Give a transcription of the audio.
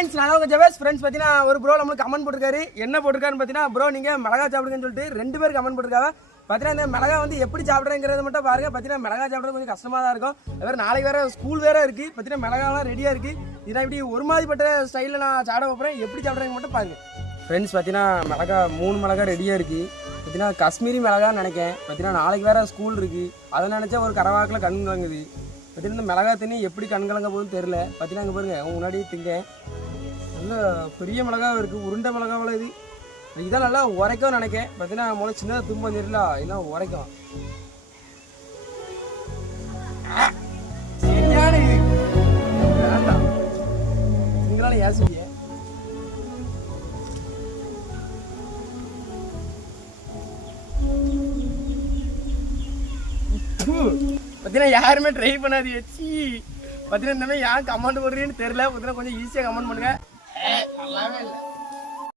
Friends நான் உங்கள் ஜவேஸ் friends பார்த்தீங்கன்னா ஒரு ப்ரோ நம்மளுக்கு கமெண்ட் போட்டிருக்காரு. என்ன போட்டிருக்காருன்னு பார்த்தீங்கன்னா, ப்ரோ நீங்கள் மிளகா சாப்பிடுங்கன்னு சொல்லிட்டு 2 பேர் கமெண்ட் போட்டிருக்காங்க. பார்த்தீங்கன்னா இந்த மிளகா வந்து எப்படி சாப்பிட்றேங்கிறத மட்டும் பாருங்க. பார்த்தீங்கன்னா மிளகா சாப்பிட்றது கொஞ்சம் கஷ்டமாக தான் இருக்கும். வேறு நாளைக்கு வேறு ஸ்கூல் வேறு இருக்குது. பார்த்தீங்கன்னா மிளகாலாம் ரெடியாக இருக்குது. இதான் இப்படி ஒரு மாதிரிப்பட்ட ஸ்டைலில் நான் சாப்பிட வைப்பேன். எப்படி சாப்பிட்றேங்க மட்டும் பாருங்க ஃப்ரெண்ட்ஸ். பார்த்தீங்கன்னா மிளகா 3 மிளகா ரெடியாக இருக்குது. பார்த்தீங்கன்னா காஷ்மீரி மிளகான்னு நினைக்கேன். பார்த்தீங்கன்னா நாளைக்கு வேறு ஸ்கூல் இருக்குது. அதை நினச்சா ஒரு கரவாக்கில் கண் கலங்குது. பார்த்தீங்கன்னா இந்த மிளகா தண்ணி எப்படி கண் கலங்க போகுதுன்னு தெரில. பார்த்தீங்கன்னா அங்கே பாருங்க அவங்க முன்னாடி திங்க நல்ல பெரிய மிளகாவும் இருக்குது. உருண்டை மிளகாவில் இதான் நல்லா உரைக்கும் நினைக்கேன். பார்த்தீங்கன்னா முதல்ல சின்னதாக தும்ப தெரியல, இதெல்லாம் உரைக்கும். சரியான இது வேண்டாம் நீங்களால ஏசுவீங்க. பார்த்தீங்கன்னா யாருமே ட்ரை பண்ணாது வச்சு. பார்த்தீங்கன்னா இந்த மாதிரி யார் கமெண்ட் போடுறீன்னு தெரியல. பார்த்தீங்கன்னா கொஞ்சம் ஈஸியாக கமெண்ட் பண்ணுங்க. நல்லாவே இல்லை.